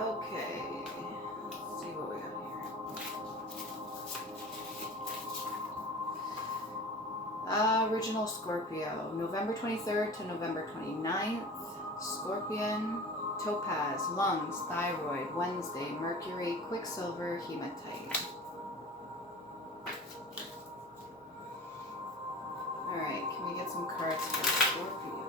Okay, let's see what we got here. Original Scorpio, November 23rd to November 29th. Scorpion, Topaz, Lungs, Thyroid, Wednesday, Mercury, Quicksilver, Hematite. Alright, can we get some cards for Scorpio?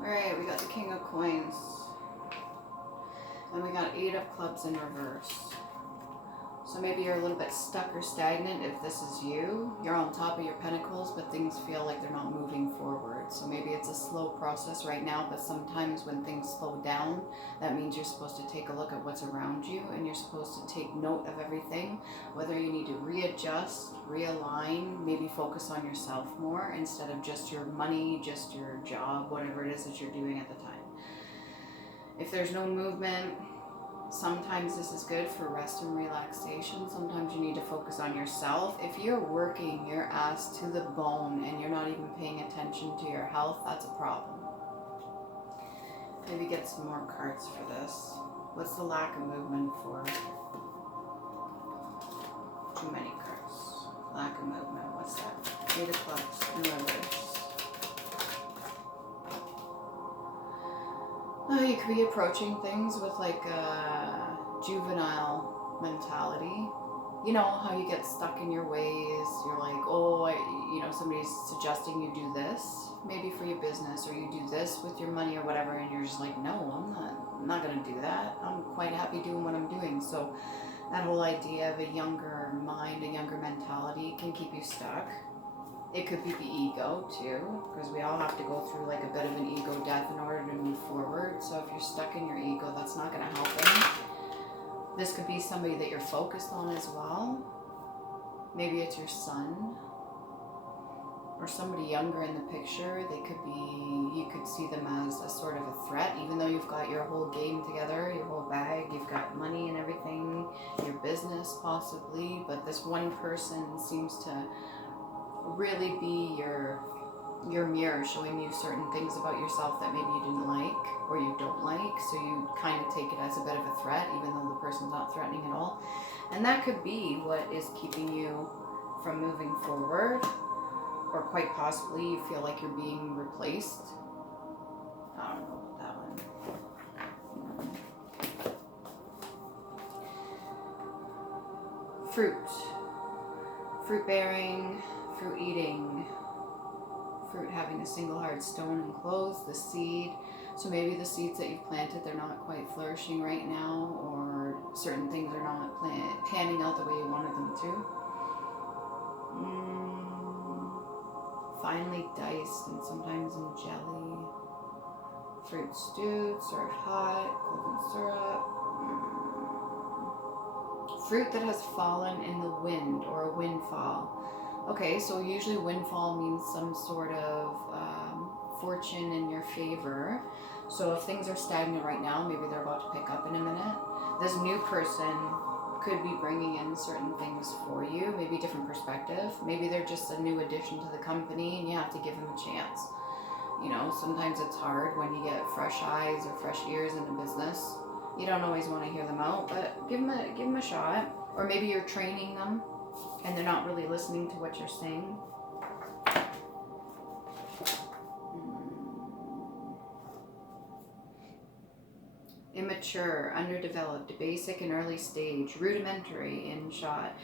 Alright, we got the King of Coins. And we got 8 of Clubs in reverse. So maybe you're a little bit stuck or stagnant if this is you. You're on top of your pentacles, but things feel like they're not moving forward. So maybe it's a slow process right now, but sometimes when things slow down, that means you're supposed to take a look at what's around you and you're supposed to take note of everything, whether you need to readjust, realign, maybe focus on yourself more instead of just your money, just your job, whatever it is that you're doing at the time. If there's no movement, sometimes this is good for rest and relaxation. Sometimes you need to focus on yourself. If you're working your ass to the bone and you're not even paying attention to your health, that's a problem. Maybe get some more cards for this. What's the lack of movement for? Too many cards. Lack of movement. What's that? 8 of Clubs in reverse. You could be approaching things with like a juvenile mentality. You know how you get stuck in your ways. You're like, oh, somebody's suggesting you do this, maybe for your business, or you do this with your money or whatever, and you're just like, no, I'm not gonna do that. I'm quite happy doing what I'm doing. So that whole idea of a younger mind, a younger mentality can keep you stuck. It could be the ego too, because we all have to go through like a bit of an ego death in order to move forward. So if you're stuck in your ego, that's not going to help any. This could be somebody that you're focused on as well. Maybe it's your son or somebody younger in the picture. They could be, you could see them as a sort of a threat, even though you've got your whole game together, your whole bag, you've got money and everything, your business possibly, but this one person seems to really be your mirror, showing you certain things about yourself that maybe you didn't like or you don't like, so you kind of take it as a bit of a threat even though the person's not threatening at all. And that could be what is keeping you from moving forward, or quite possibly you feel like you're being replaced. I don't know about that one. Fruit bearing, fruit eating, fruit having a single hard stone enclosed, the seed. So maybe the seeds that you've planted, they're not quite flourishing right now, or certain things are not panning out the way you wanted them to. Finely diced and sometimes in jelly. Fruit stewed, served hot, golden syrup. Fruit that has fallen in the wind, or a windfall. Okay, so usually windfall means some sort of fortune in your favor. So if things are stagnant right now, maybe they're about to pick up in a minute. This new person could be bringing in certain things for you, maybe different perspective. Maybe they're just a new addition to the company and you have to give them a chance. You know, sometimes it's hard when you get fresh eyes or fresh ears in the business. You don't always want to hear them out, but give them a shot. Or maybe you're training them and they're not really listening to what you're saying. Immature, underdeveloped, basic and early stage, rudimentary in shot.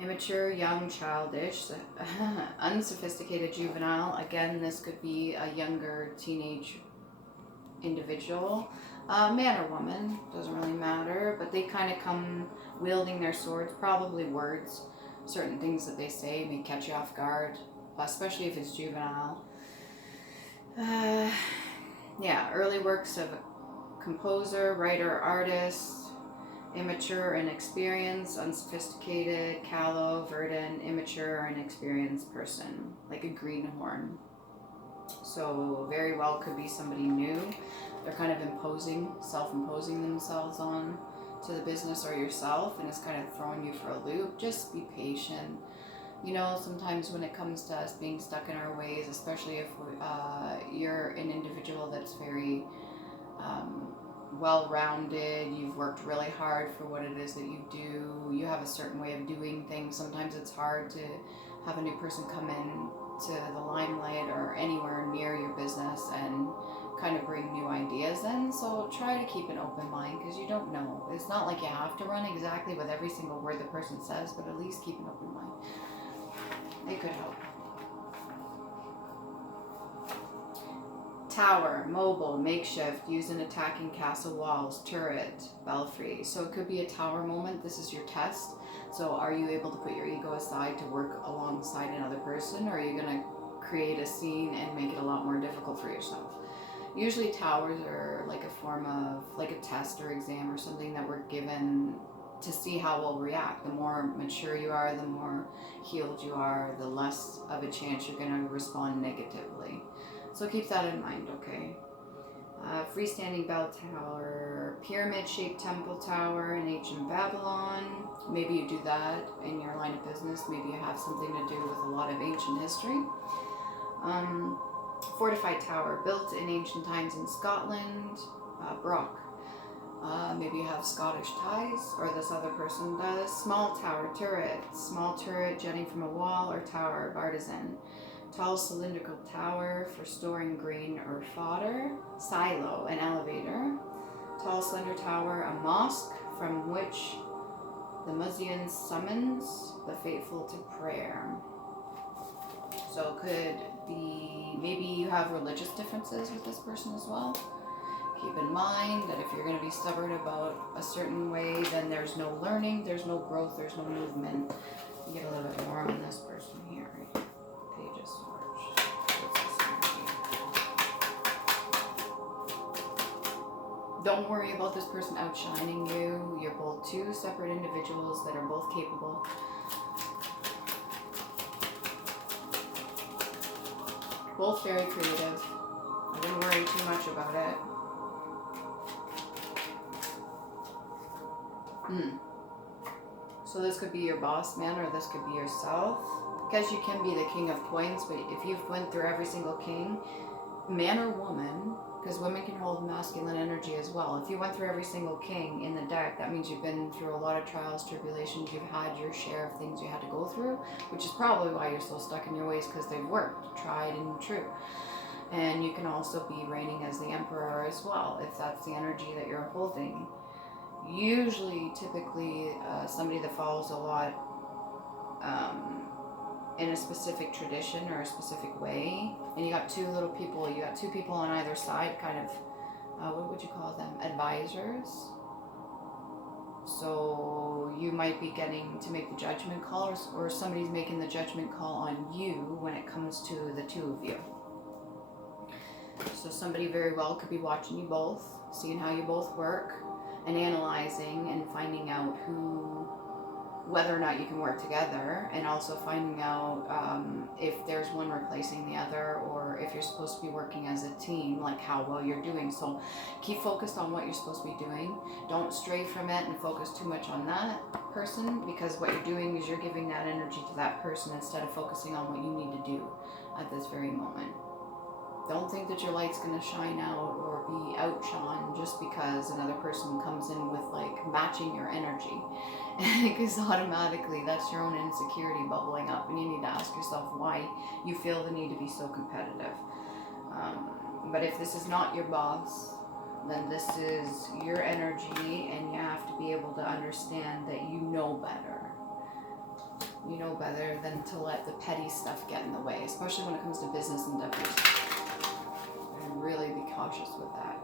Immature, young, childish, unsophisticated, juvenile. Again, this could be a younger teenage individual. Man or woman, doesn't really matter, but they kind of come wielding their swords, probably words. Certain things that they say may catch you off guard, especially if it's juvenile. Yeah, early works of a composer, writer, artist. Immature and inexperienced, unsophisticated, callow, verdant, immature and inexperienced person, like a greenhorn. So very well could be somebody new. they're kind of self-imposing themselves on to the business or yourself, and it's kind of throwing you for a loop. Just be patient. You know, sometimes when it comes to us being stuck in our ways, especially if you're an individual that's very well-rounded, you've worked really hard for what it is that you do, you have a certain way of doing things, sometimes it's hard to have a new person come in to the limelight or anywhere near your business and kind of bring new ideas in. So try to keep an open mind, because you don't know. It's not like you have to run exactly with every single word the person says, but at least keep an open mind. It could help. Tower, mobile, makeshift, used in attacking castle walls, turret, belfry. So it could be a tower moment. This is your test. So are you able to put your ego aside to work alongside another person, or are you going to create a scene and make it a lot more difficult for yourself? Usually towers are like a form of, like a test or exam or something that we're given to see how we'll react. The more mature you are, the more healed you are, the less of a chance you're going to respond negatively. So keep that in mind, okay? Freestanding bell tower, pyramid-shaped temple tower in ancient Babylon. Maybe you do that in your line of business. Maybe you have something to do with a lot of ancient history. Fortified tower, built in ancient times in Scotland. Brock. Maybe you have Scottish ties, or this other person does. Small tower, turret. Small turret jutting from a wall or tower, bartizan. Tall cylindrical tower for storing grain or fodder. Silo, an elevator. Tall slender tower, a mosque from which the muezzin summons the faithful to prayer. So it could be, maybe you have religious differences with this person as well. Keep in mind that if you're going to be stubborn about a certain way, then there's no learning, there's no growth, there's no movement. You get a little bit more on this person here. Pages switch. Don't worry about this person outshining you. You're both two separate individuals that are both capable. Both very creative. I wouldn't worry too much about it. So this could be your boss man, or this could be yourself. Because you can be the king of coins, but if you've went through every single king, man or woman, because women can hold masculine energy as well. If you went through every single king in the deck, that means you've been through a lot of trials, tribulations, you've had your share of things you had to go through, which is probably why you're so stuck in your ways, because they've worked, tried and true. And you can also be reigning as the emperor as well, if that's the energy that you're holding. Usually, typically, somebody that follows a lot in a specific tradition or a specific way, and you got two people on either side, kind of, what would you call them, advisors. So you might be getting to make the judgment call, or somebody's making the judgment call on you when it comes to the two of you. So somebody very well could be watching you both, seeing how you both work, and analyzing and finding out whether or not you can work together, and also finding out if there's one replacing the other, or if you're supposed to be working as a team, like how well you're doing. So keep focused on what you're supposed to be doing. Don't stray from it and focus too much on that person, because what you're doing is you're giving that energy to that person instead of focusing on what you need to do at this very moment. Don't think that your light's going to shine out or be outshone just because another person comes in with like matching your energy. Because automatically that's your own insecurity bubbling up, and you need to ask yourself why you feel the need to be so competitive. But if this is not your boss, then this is your energy, and you have to be able to understand that you know better. You know better than to let the petty stuff get in the way, especially when it comes to business endeavors. Really be cautious with that.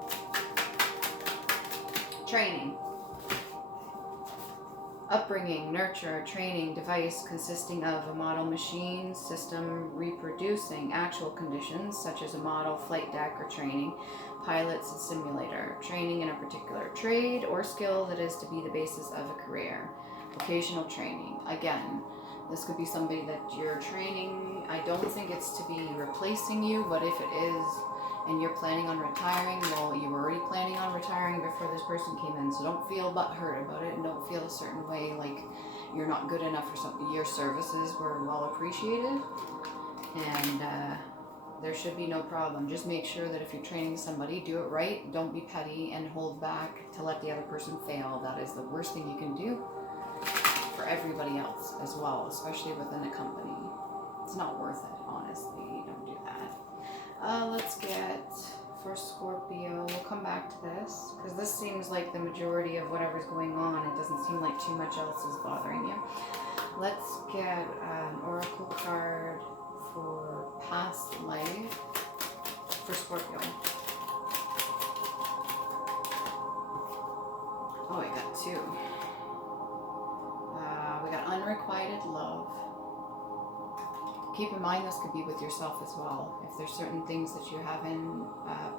Training. Upbringing, nurture, training, device consisting of a model machine, system reproducing actual conditions such as a model, flight deck, or training, pilots, and simulator. Training in a particular trade or skill that is to be the basis of a career. Vocational training. Again, this could be somebody that you're training. I don't think it's to be replacing you, but if it is, and you're planning on retiring, well, you were already planning on retiring before this person came in, so don't feel butthurt about it, and don't feel a certain way like you're not good enough or something. Your services were well appreciated, and there should be no problem. Just make sure that if you're training somebody, do it right. Don't be petty and hold back to let the other person fail. That is the worst thing you can do for everybody else as well, especially within a company. It's not worth it, honestly. Don't do that. Let's get for Scorpio. We'll come back to this because this seems like the majority of whatever's going on. It doesn't seem like too much else is bothering you. Let's get an oracle card for past life for Scorpio. Oh, I got two. We got unrequited love. Keep in mind this could be with yourself as well. If there's certain things that you haven't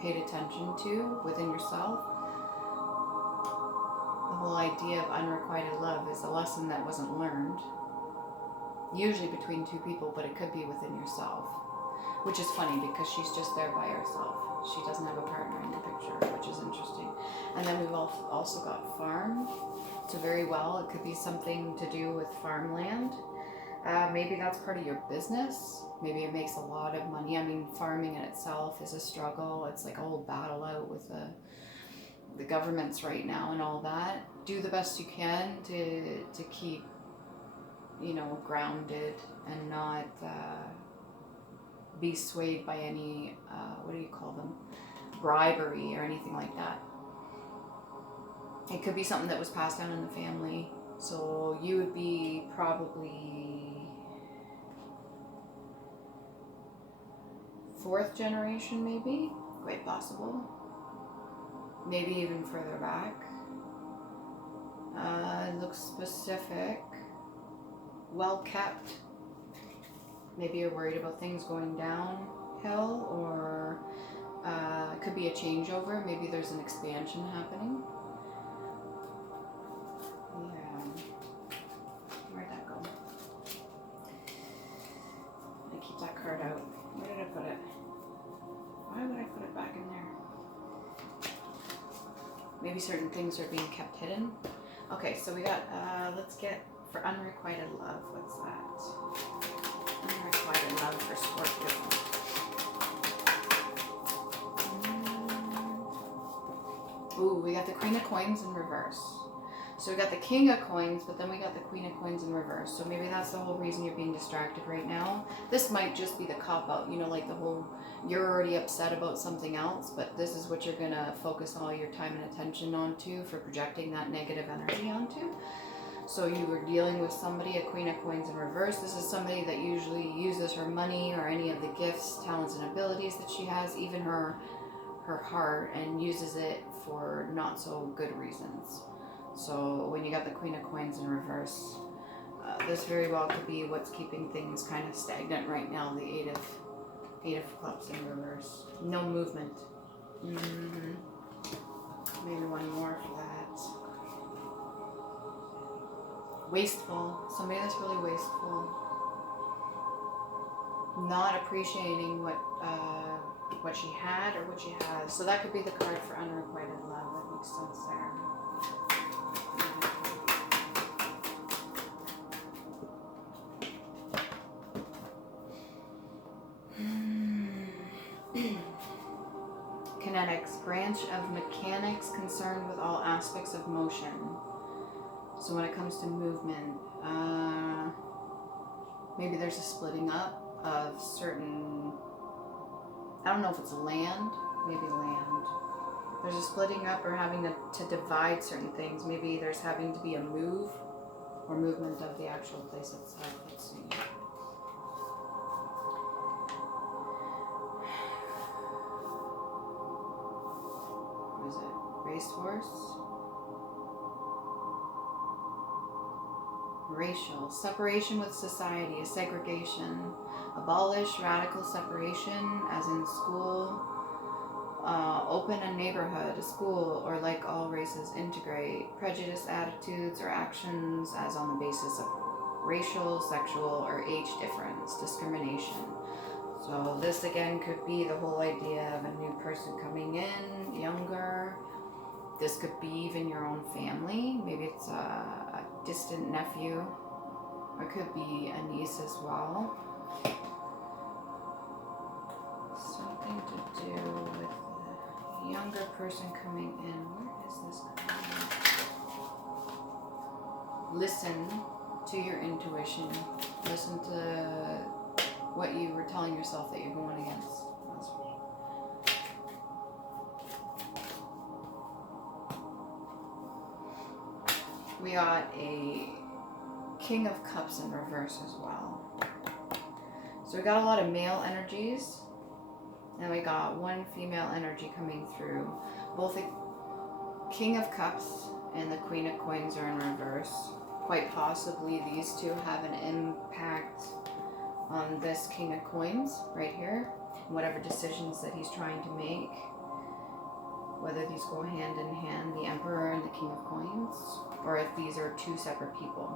paid attention to within yourself, the whole idea of unrequited love is a lesson that wasn't learned. Usually between two people, but it could be within yourself. Which is funny because she's just there by herself. She doesn't have a partner in the picture, which is interesting. And then we've also got farm. So very well, it could be something to do with farmland. Maybe that's part of your business. Maybe it makes a lot of money. I mean, farming in itself is a struggle. It's like a whole battle out with the governments right now and all that. Do the best you can to keep, you know, grounded and not be swayed by any, what do you call them, bribery or anything like that. It could be something that was passed down in the family. So you would be probably 4th generation, maybe, quite possible. Maybe even further back. It looks specific. Well kept. Maybe you're worried about things going downhill, or it could be a changeover. Maybe there's an expansion happening. Yeah. Where'd that go? I keep that card out. Where did I put it? Why would I put it back in there? Maybe certain things are being kept hidden. Okay, so we got, let's get for unrequited love. What's that? Unrequited love for Scorpio. Ooh, we got the Queen of Coins in reverse. So we got the King of Coins, but then we got the Queen of Coins in reverse. So maybe that's the whole reason you're being distracted right now. This might just be the cop-out, you know, like the whole, you're already upset about something else, but this is what you're going to focus all your time and attention onto for projecting that negative energy onto. So you were dealing with somebody, a Queen of Coins in reverse. This is somebody that usually uses her money or any of the gifts, talents, and abilities that she has, even her heart, and uses it for not so good reasons. So when you got the Queen of Coins in reverse, this very well could be what's keeping things kind of stagnant right now. The Eight of Cups in reverse. No movement. Maybe one more for that. Wasteful. Somebody that's really wasteful. Not appreciating what she had or what she has. So that could be the card for unrequited love. That makes sense there. Kinetics, branch of mechanics concerned with all aspects of motion. So when it comes to movement, maybe there's a splitting up of certain, I don't know if it's land, maybe land. There's a splitting up or having to divide certain things. Maybe there's having to be a move or movement of the actual place itself. Let's see. What is it? Racehorse? Racial. Separation with society, a segregation. Abolish radical separation, as in school. Open a neighborhood, a school, or like all races, integrate. Prejudice attitudes or actions as on the basis of racial, sexual, or age difference. Discrimination. So this again could be the whole idea of a new person coming in, younger. This could be even your own family. Maybe it's a distant nephew. Or it could be a niece as well. Something to do with the younger person coming in. Where is this coming? Listen to your intuition. Listen to what you were telling yourself that you're going against. We got a King of Cups in reverse as well. So we got a lot of male energies, and we got one female energy coming through. Both the King of Cups and the Queen of Coins are in reverse. Quite possibly these two have an impact on this King of Coins right here. Whatever decisions that he's trying to make. Whether these go hand in hand, the Emperor and the King of Coins, or if these are two separate people.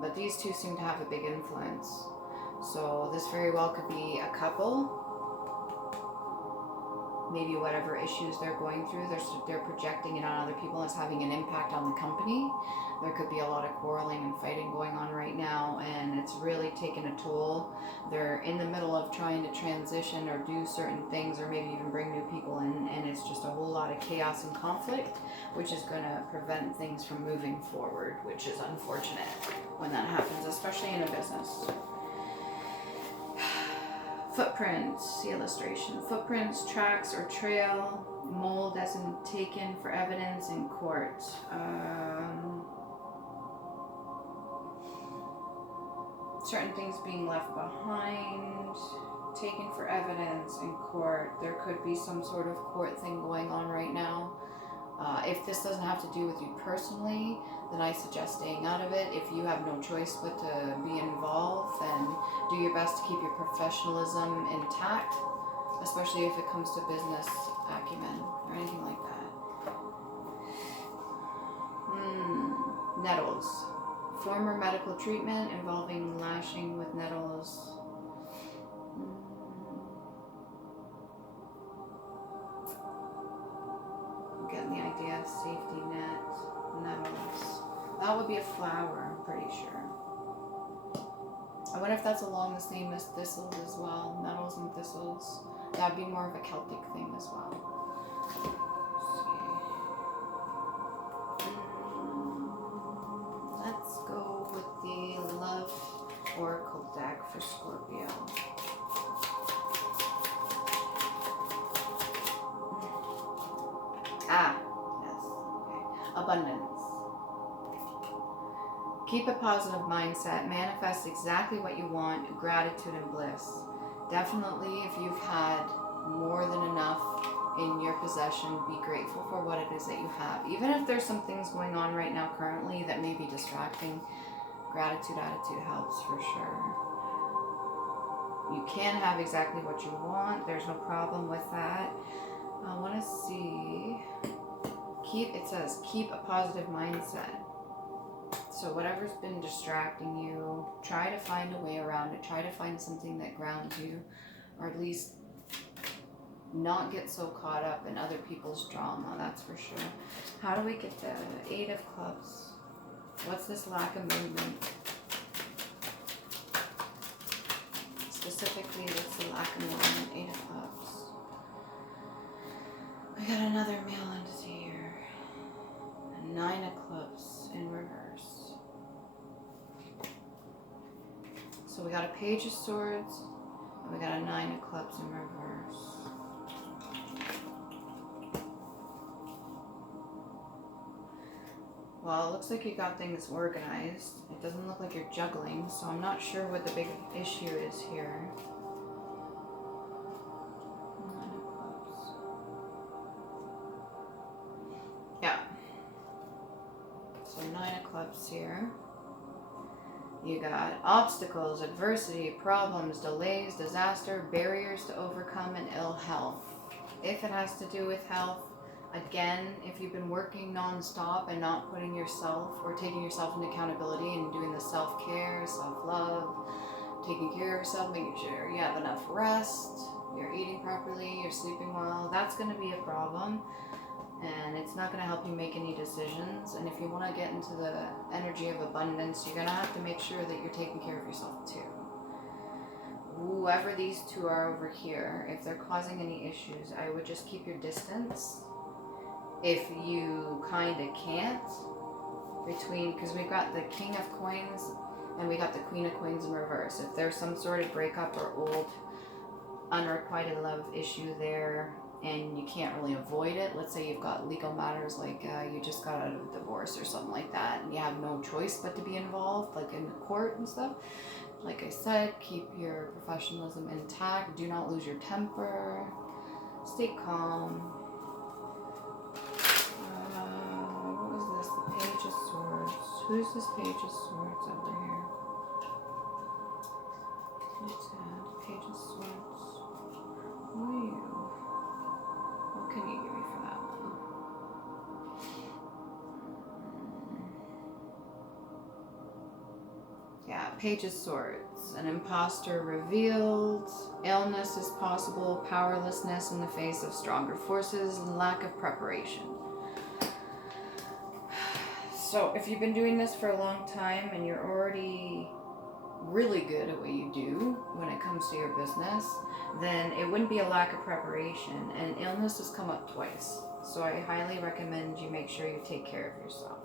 But these two seem to have a big influence. So this very well could be a couple. Maybe whatever issues they're going through, they're projecting it on other people as having an impact on the company. There could be a lot of quarreling and fighting going on right now, and it's really taken a toll. They're in the middle of trying to transition or do certain things, or maybe even bring new people in, and it's just a whole lot of chaos and conflict, which is going to prevent things from moving forward, which is unfortunate when that happens, especially in a business. Footprints, illustration. Footprints, tracks, or trail. Mold as in taken for evidence in court. Certain things being left behind, taken for evidence in court. There could be some sort of court thing going on right now. If this doesn't have to do with you personally, then I suggest staying out of it. If you have no choice but to be involved, then do your best to keep your professionalism intact, especially if it comes to business acumen or anything like that. Nettles. Former medical treatment involving lashing with nettles. Getting the idea of safety net, nettles. That would be a flower, I'm pretty sure. I wonder if that's along the same as thistles as well. Nettles and thistles. That'd be more of a Celtic thing as well. Let's go with the Love Oracle deck for Scorpio. Ah, yes. Okay. Abundance. Keep a positive mindset. Manifest exactly what you want. Gratitude and bliss. Definitely, if you've had more than enough in your possession, be grateful for what it is that you have. Even if there's some things going on right now currently that may be distracting, gratitude attitude helps for sure. You can have exactly what you want. There's no problem with that. I want to see, it says keep a positive mindset. So whatever's been distracting you, try to find a way around it. Try to find something that grounds you, or at least not get so caught up in other people's drama, that's for sure. How do we get the 8 of Clubs? What's this lack of movement? Specifically, what's the lack of movement? 8 of Clubs. We got another male entity here. A 9 of Clubs in reverse. So we got a Page of Swords, and we got a 9 of Clubs in reverse. Well, it looks like you got things organized. It doesn't look like you're juggling, so I'm not sure what the big issue is here. 9 of Clubs. Yeah. So 9 of Clubs here. You got obstacles, adversity, problems, delays, disaster, barriers to overcome, and ill health. If it has to do with health, again, if you've been working non-stop and not putting yourself or taking yourself into accountability and doing the self-care, self-love, taking care of yourself, making sure you have enough rest, you're eating properly, you're sleeping well. That's going to be a problem, and it's not going to help you make any decisions. And if you want to get into the energy of abundance, you're going to have to make sure that you're taking care of yourself too. Whoever these two are over here, if they're causing any issues, I would just keep your distance. If you kind of can't, between, because we've got the King of Coins and we got the Queen of Coins in reverse. If there's some sort of breakup or old unrequited love issue there and you can't really avoid it, let's say you've got legal matters like you just got out of a divorce or something like that and you have no choice but to be involved, like in court and stuff. Like I said, keep your professionalism intact. Do not lose your temper. Stay calm. What was this? The Page of Swords. Who's this Page of Swords over here? Page of Swords. Who are you? What can you give me for that one? Yeah, Page of Swords. An imposter revealed. Illness is possible. Powerlessness in the face of stronger forces. Lack of preparation. So if you've been doing this for a long time and you're already really good at what you do when it comes to your business, then it wouldn't be a lack of preparation. And illness has come up twice. So I highly recommend you make sure you take care of yourself.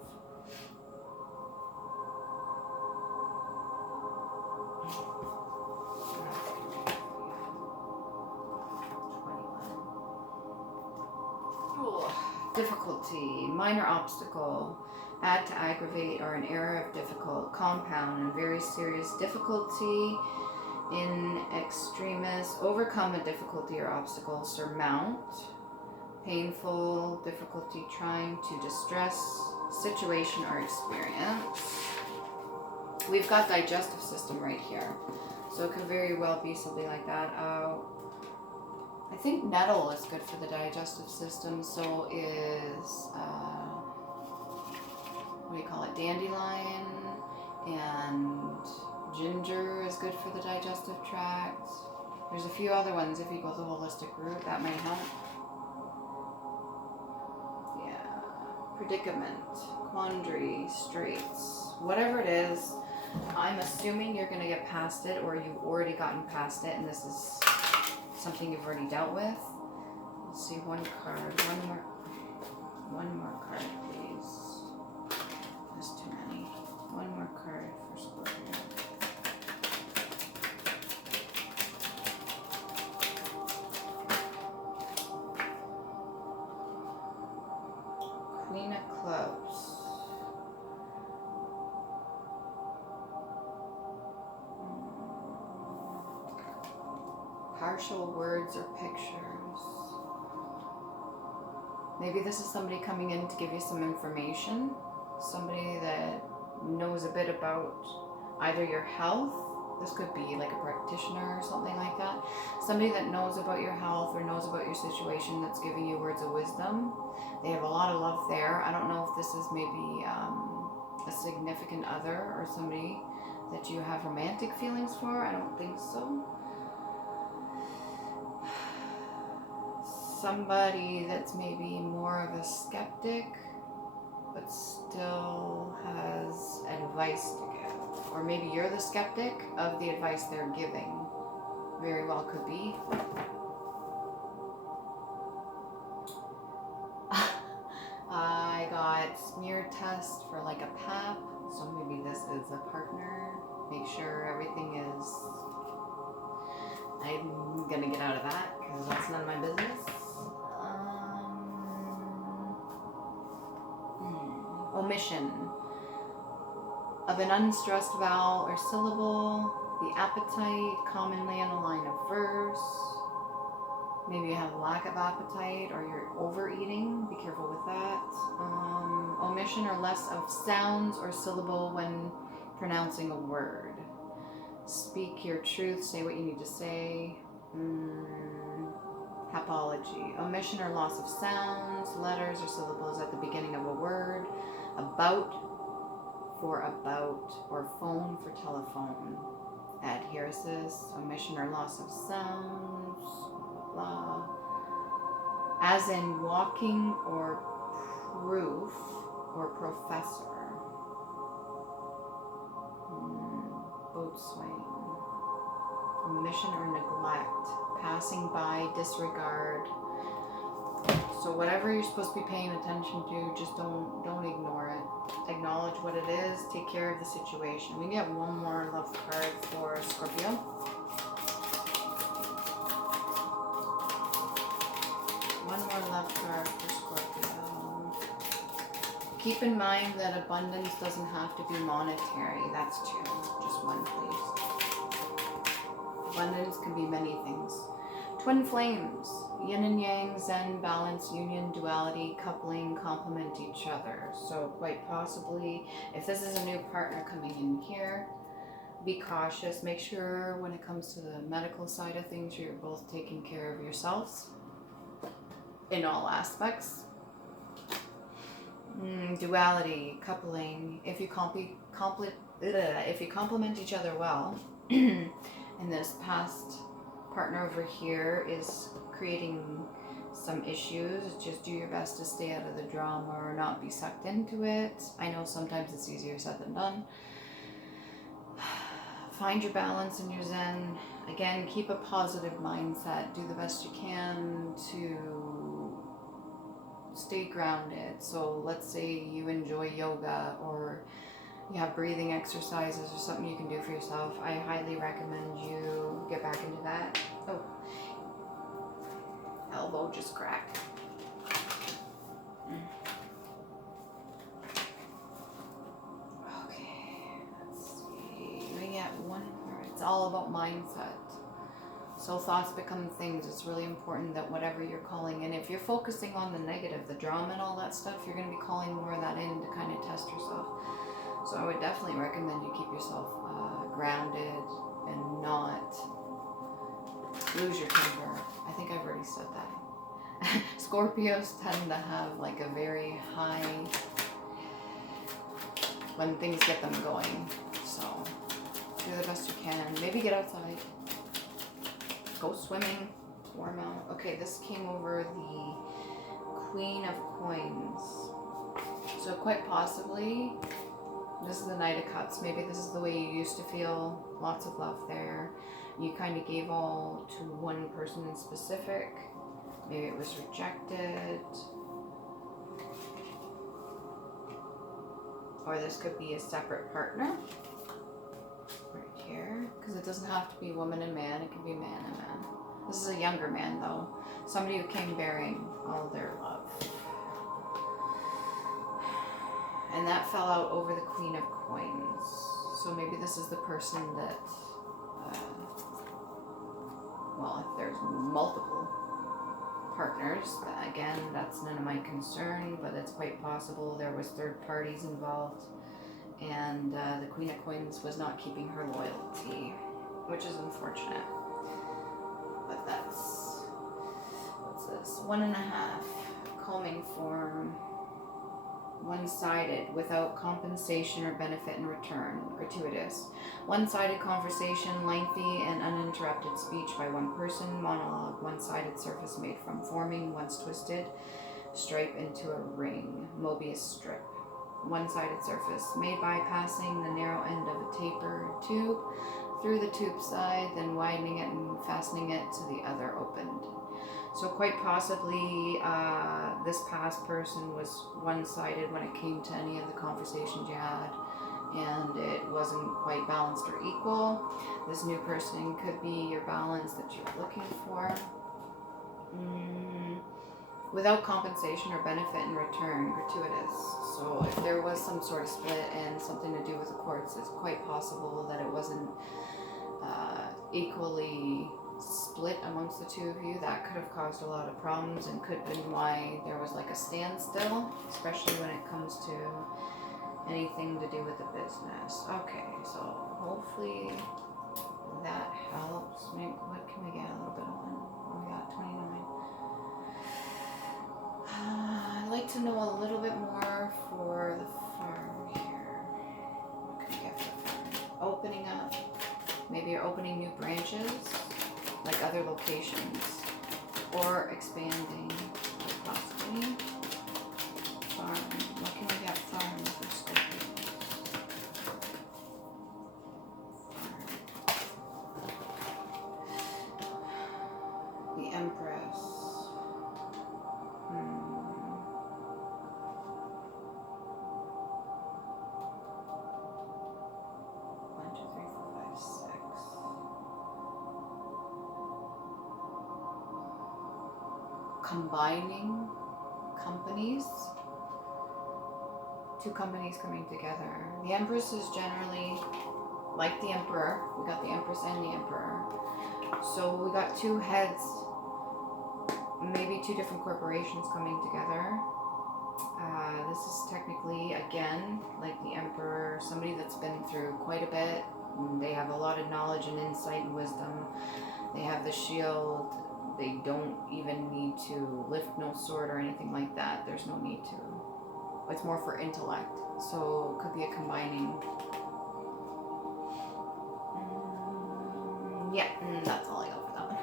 Difficulty, minor obstacle, add to aggravate, or an error of difficult, compound, and very serious difficulty in extremis, overcome a difficulty or obstacle, surmount, painful, difficulty trying to distress, situation or experience. We've got digestive system right here, so it could very well be something like that. I think nettle is good for the digestive system, so is, what do you call it, dandelion, and ginger is good for the digestive tract. There's a few other ones if you go the holistic route, that might help. Yeah, predicament, quandary, straits, whatever it is, I'm assuming you're going to get past it, or you've already gotten past it, and this is something you've already dealt with. Let's see, one card, one more card, please. There's too many. One more card for Scorpio. Queen of Clubs. Partial words or pictures. Maybe this is somebody coming in to give you some information. Somebody that knows a bit about either your health. This could be like a practitioner or something like that. Somebody that knows about your health or knows about your situation that's giving you words of wisdom. They have a lot of love there. I don't know if this is maybe a significant other or somebody that you have romantic feelings for. I don't think so. Somebody that's maybe more of a skeptic, but still has advice to give. Or maybe you're the skeptic of the advice they're giving. Very well could be. I got smear test for like a pap, so maybe this is a partner. Make sure everything is... I'm gonna get out of that because that's none of my business. Omission of an unstressed vowel or syllable, the appetite, commonly in a line of verse. Maybe you have lack of appetite or you're overeating, be careful with that. Omission or less of sounds or syllable when pronouncing a word. Speak your truth, say what you need to say. Hapology, omission or loss of sounds, letters or syllables at the beginning of a word. About for about, or phone for telephone. adheresis, omission or loss of sounds, blah, blah, blah. As in walking or proof or professor. Boat swing. Omission or neglect. Passing by, disregard. So whatever you're supposed to be paying attention to, just don't ignore it. Acknowledge what it is. Take care of the situation. We get one more love card for Scorpio. One more love card for Scorpio. Keep in mind that abundance doesn't have to be monetary. That's two. Just one, please. Abundance can be many things. Twin flames. Yin and yang, zen, balance, union, duality, coupling, complement each other. So quite possibly, if this is a new partner coming in here, be cautious. Make sure when it comes to the medical side of things, you're both taking care of yourselves in all aspects. Duality, coupling. If you complement each other well, and this past partner over here is creating some issues, just do your best to stay out of the drama or not be sucked into it. I know sometimes it's easier said than done. Find your balance and your zen. Again, keep a positive mindset. Do the best you can to stay grounded. So let's say you enjoy yoga or you have breathing exercises or something you can do for yourself. I highly recommend you get back into that. Oh, elbow just cracked. Okay, let's see. We get one more. It's all about mindset. So thoughts become things. It's really important that whatever you're calling in, if you're focusing on the negative, the drama and all that stuff, you're going to be calling more of that in to kind of test yourself. So I would definitely recommend you keep yourself grounded and not lose your temper. I think I've already said that. Scorpios tend to have like a very high, when things get them going. So do the best you can. Maybe get outside. Go swimming. Warm out. Okay, this came over the Queen of Coins. So quite possibly, this is the Knight of Cups. Maybe this is the way you used to feel. Lots of love there. You kind of gave all to one person in specific. Maybe it was rejected. Or this could be a separate partner. Right here. Because it doesn't have to be woman and man. It can be man and man. This is a younger man though. Somebody who came bearing all their love. And that fell out over the Queen of Coins. So maybe this is the person that, well, if there's multiple partners, again, that's none of my concern, but it's quite possible there was third parties involved. And the Queen of Coins was not keeping her loyalty, which is unfortunate. But that's, what's this? 1.5, calming form. One-sided, without compensation or benefit in return, gratuitous. One-sided conversation, lengthy and uninterrupted speech by one person, monologue, one-sided surface made from forming, once twisted, stripe into a ring, Mobius strip. One-sided surface, made by passing the narrow end of a taper tube through the tube side, then widening it and fastening it to the other opened. So quite possibly this past person was one-sided when it came to any of the conversations you had, and it wasn't quite balanced or equal. This new person could be your balance that you're looking for. Without compensation or benefit in return, gratuitous. So if there was some sort of split and something to do with the courts, it's quite possible that it wasn't equally split amongst the two of you. That could have caused a lot of problems and could have been why there was like a standstill, especially when it comes to anything to do with the business. Okay, so hopefully that helps. Maybe, what can we get a little bit on? We got 29. I'd like to know a little bit more for the farm here. What can we get for the farm? Opening up. Maybe Maybe you're opening new branches, like other locations, or expanding, possibly. Farm. What can we get farm for Scorpio? The Empress. 1, 2, 3, 4, 5, 6. Combining companies. 2 companies coming together. The Empress is generally like the Emperor. We got the Empress and the Emperor. So we got 2 heads, maybe 2 different corporations coming together. This is technically, again, like the Emperor, somebody that's been through quite a bit. They have a lot of knowledge and insight and wisdom. They have the shield. They don't even need to lift no sword or anything like that. There's no need to. It's more for intellect. So it could be a combining. Yeah, that's all I got for that one.